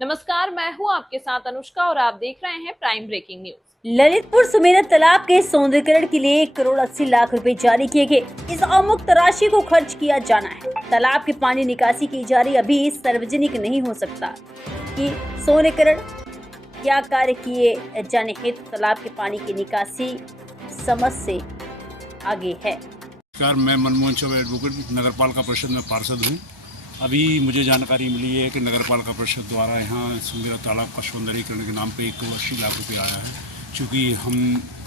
नमस्कार, मैं हूं आपके साथ अनुष्का और आप देख रहे हैं prime breaking news. Lalitpur Sumera तालाब के सौंदर्यीकरण के लिए 1,80,00,000 रुपए जारी किए गए। इस अमुक्त राशि को खर्च किया जाना है। तालाब की पानी निकासी की जा रही अभी सार्वजनिक नहीं हो सकता कि सौंदर्यीकरण क्या कार्य किए जाने हेतु तालाब के पानी की निकासी समझ से आगे है। नमस्कार, मैं मनमोहन चौबे एडवोकेट नगर पालिका परिषद में पार्षद हूँ। अभी मुझे जानकारी मिली है कि नगर पालिका परिषद द्वारा यहाँ सुमेरा तालाब का सौंदर्यीकरण के नाम पे 1,80,00,000 रुपये आया है। चूँकि हम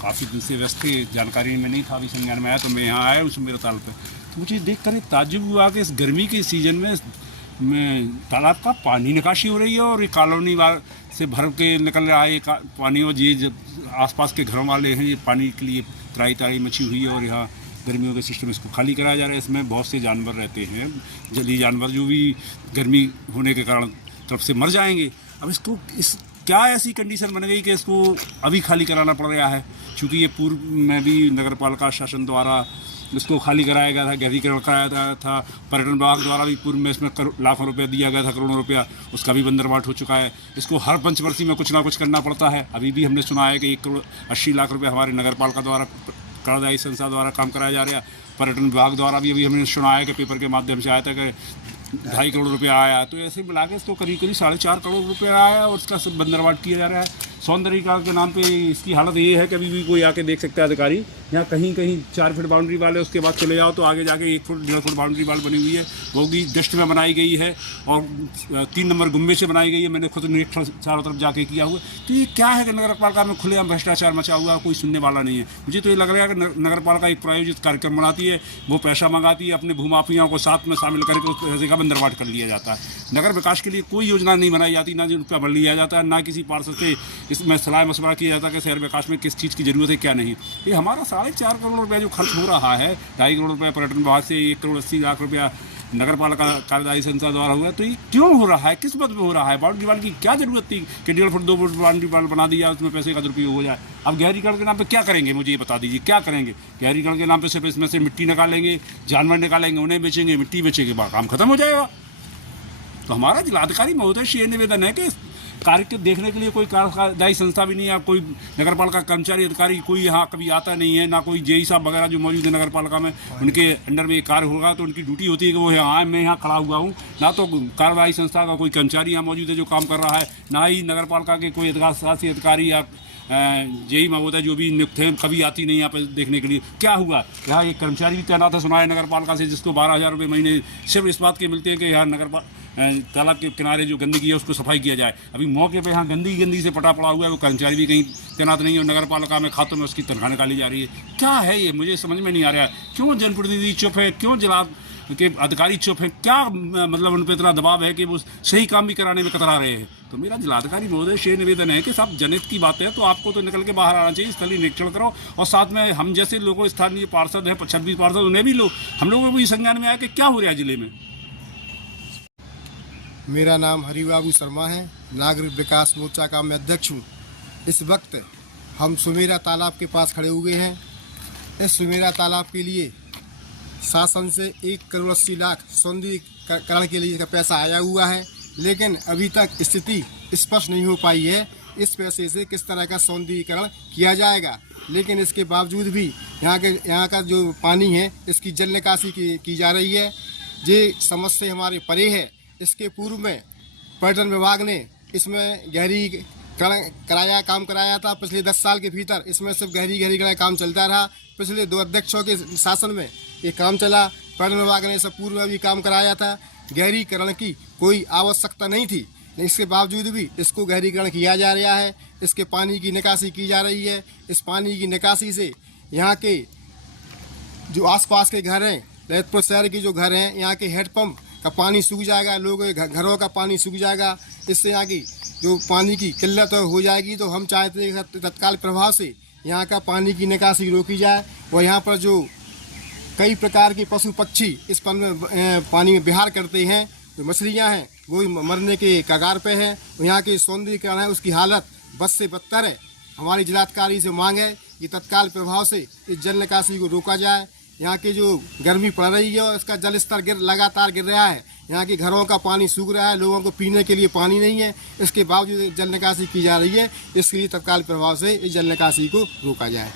काफ़ी दिन से व्यस्त थे, जानकारी में नहीं था, अभी संज्ञान में आया तो मैं यहाँ आया हूँ सुमेरा तालाब पे। तो मुझे देख कर ताज्जुब हुआ कि इस गर्मी के सीज़न में तालाब का पानी निकासी हो रही है और ये कॉलोनी से भर के निकल रहा है पानी। और ये जब आसपास के घरों वाले हैं, ये पानी के लिए त्राई तारी मची हुई है और यहाँ गर्मियों के सिस्टम इसको खाली कराया जा रहा है। इसमें बहुत से जानवर रहते हैं, जलीय जानवर, जो भी गर्मी होने के कारण तरफ से मर जाएंगे। अब इसको क्या ऐसी कंडीशन बन गई कि इसको अभी खाली कराना पड़ रहा है। चूँकि ये पूर्व में भी नगर पालिका शासन द्वारा इसको खाली कराया गया था, गहरीकरण कराया गया था। पर्यटन विभाग द्वारा भी पूर्व में इसमें लाखों रुपया दिया गया था, करोड़ों रुपया, उसका भी बंदरबाट हो चुका है। इसको हर पंचवर्षीय में कुछ ना कुछ करना पड़ता है। अभी भी हमने सुना है कि 1,80,00,000 रुपये हमारे नगर पालिका द्वारा, कार्यदायी संस्था द्वारा काम कराया जा रहा है। पर्यटन विभाग द्वारा भी अभी हमने सुना है कि पेपर के माध्यम से आया था कि 2.5 करोड़ रुपया आया। तो ऐसे मिला के इसको करीब 4.5 करोड़ रुपया आया और उसका सब बंदरबाट किया जा रहा है। सौंदर्यीकरण के नाम पे इसकी हालत ये है कि अभी भी कोई आके देख सकता है अधिकारी। यहाँ कहीं कहीं 4 फीट बाउंड्री वाल है, उसके बाद चले जाओ तो आगे जाके 1 फुट 1.5 फुट बाउंड्री वाल बनी हुई है, वो भी डस्ट में बनाई गई है और 3 नंबर गुम्बे से बनाई गई है। मैंने खुद निरीक्षण चारों तरफ जाके किया हुआ। तो ये क्या है कि नगर पालिका में खुलेआम भ्रष्टाचार मचा हुआ है, कोई सुनने वाला नहीं है। मुझे तो ये लग रहा है कि नगर पालिका एक प्रायोजित कार्यक्रम बनाती है, वो पैसा मंगाती है, अपने भूमाफियाओं को साथ में शामिल करके उस पैसे का बंदरबाट कर लिया जाता है। नगर विकास के लिए कोई योजना नहीं बनाई जाती, ना रुपया बढ़ लिया जाता है, ना किसी पार्षद से इसमें सलाह मशवरा किया जाता है कि शहर विकास में किस चीज़ की जरूरत है, क्या नहीं। ये हमारा 4.5 करोड़ रुपया जो खर्च हो रहा है, 2.5 करोड़ रुपया पर्यटन विभाग से, 1,80,00,000 रुपया नगर पालिका कार्यदायी संस्था द्वारा हुआ, तो ये क्यों हो रहा है, किस मत में हो रहा है? बाउंड्री वाल की क्या जरूरत थी कि 1.5 फुट 2 फुट बाउंड्री वाल बना दिया, उसमें पैसे का दुरुपयोग हो जाए। अब गहरीकरण के नाम पे क्या करेंगे, मुझे ये बता दीजिए, क्या करेंगे? गहरीकरण के नाम पे सिर्फ इसमें से मिट्टी निकालेंगे, जानवर निकालेंगे, उन्हें बेचेंगे, मिट्टी बेचेंगे, काम खत्म हो जाएगा। तो हमारा जिलाधिकारी महोदय से ये निवेदन है कि कार्य को देखने के लिए कोई कार्यदायी संस्था भी नहीं है, कोई नगर पालिका कर्मचारी अधिकारी कोई यहाँ कभी आता नहीं है, ना कोई जेई साहब वगैरह जो मौजूद है नगर पालिका में, उनके अंडर में ये कार्य होगा तो उनकी ड्यूटी होती है कि वो यहाँ आए, मैं यहाँ खड़ा हुआ हूँ। ना तो कार्यदायी संस्था का कोई कर्मचारी यहाँ मौजूद है जो काम कर रहा है, ना ही नगर पालिका के कोई शासी अधिकारी या जेई महोदय जो भी नियुक्त हैं, कभी आती नहीं यहाँ पर देखने के लिए। क्या हुआ, यहाँ एक कर्मचारी भी तैनात है सुना है नगर पालिका से, जिसको 12,000 रुपये महीने सिर्फ इस बात के मिलते हैं कि यहाँ नगर तालाब के किनारे जो गंदगी है उसको सफाई किया जाए। अभी मौके पे यहाँ गंदगी से पटा पड़ा हुआ है, वो कर्मचारी भी कहीं तैनात नहीं है और नगर पालिका में खातों में उसकी तनख्वाह निकाली जा रही है। क्या है ये, मुझे समझ में नहीं आ रहा है। क्यों जनप्रतिनिधि चुप है, क्यों जिला के अधिकारी चुप है, क्या मतलब उन पर इतना दबाव है कि वो सही काम भी कराने में कतरा रहे हैं? तो मेरा जिलाधिकारी महोदय से निवेदन है कि साहब, जनहित की बात है तो आपको तो निकल के बाहर आना चाहिए, स्थलीय निरीक्षण करो और साथ में हम जैसे लोगों, स्थानीय पार्षद हैं, 26 पार्षद, उन्हें भी लो, हम लोगों को भी संज्ञान में आया कि क्या हो रहा है जिले में। मेरा नाम हरिबाबू शर्मा है, नागरिक विकास मोर्चा का मैं अध्यक्ष हूँ। इस वक्त हम सुमेरा तालाब के पास खड़े हुए हैं। इस सुमेरा तालाब के लिए शासन से 1,80,00,000 सौंदर्यीकरण के लिए का पैसा आया हुआ है, लेकिन अभी तक स्थिति स्पष्ट नहीं हो पाई है इस पैसे से किस तरह का सौंदर्यीकरण किया जाएगा। लेकिन इसके बावजूद भी यहाँ का जो पानी है इसकी जल निकासी की जा रही है। ये समस्या हमारे परे है। इसके पूर्व में पर्यटन विभाग ने इसमें गहरीकरण काम कराया था। पिछले 10 साल के भीतर इसमें सिर्फ गहरीकरण काम चलता रहा। पिछले 2 अध्यक्षों के शासन में ये काम चला। पर्यटन विभाग ने सब पूर्व में भी काम कराया था। गहरीकरण की कोई आवश्यकता नहीं थी, इसके बावजूद भी इसको गहरीकरण किया जा रहा है। इसके पानी की निकासी की जा रही है। इस पानी की निकासी से यहाँ के जो आसपास के घर हैं, ललितपुर शहर के जो घर हैं, यहाँ के हेडपम्प का पानी सूख जाएगा, लोगों के घरों का पानी सूख जाएगा। इससे यहाँ की जो पानी की किल्लत हो जाएगी। तो हम चाहते हैं कि तत्काल प्रभाव से यहाँ का पानी की निकासी रोकी जाए और यहाँ पर जो कई प्रकार के पशु पक्षी इस पानी में विहार करते हैं, जो मछलियाँ हैं वो मरने के कगार पे हैं। यहाँ के सौंदर्यीकरण है उसकी हालत बद से बदतर है। हमारी जिलाधिकारी से मांग है कि तत्काल प्रभाव से इस जल निकासी को रोका जाए। यहाँ की जो गर्मी पड़ रही है और इसका जल स्तर लगातार गिर रहा है। यहाँ के घरों का पानी सूख रहा है, लोगों को पीने के लिए पानी नहीं है। इसके बावजूद जल निकासी की जा रही है। इसके लिए तत्काल प्रभाव से इस जल निकासी को रोका जाए।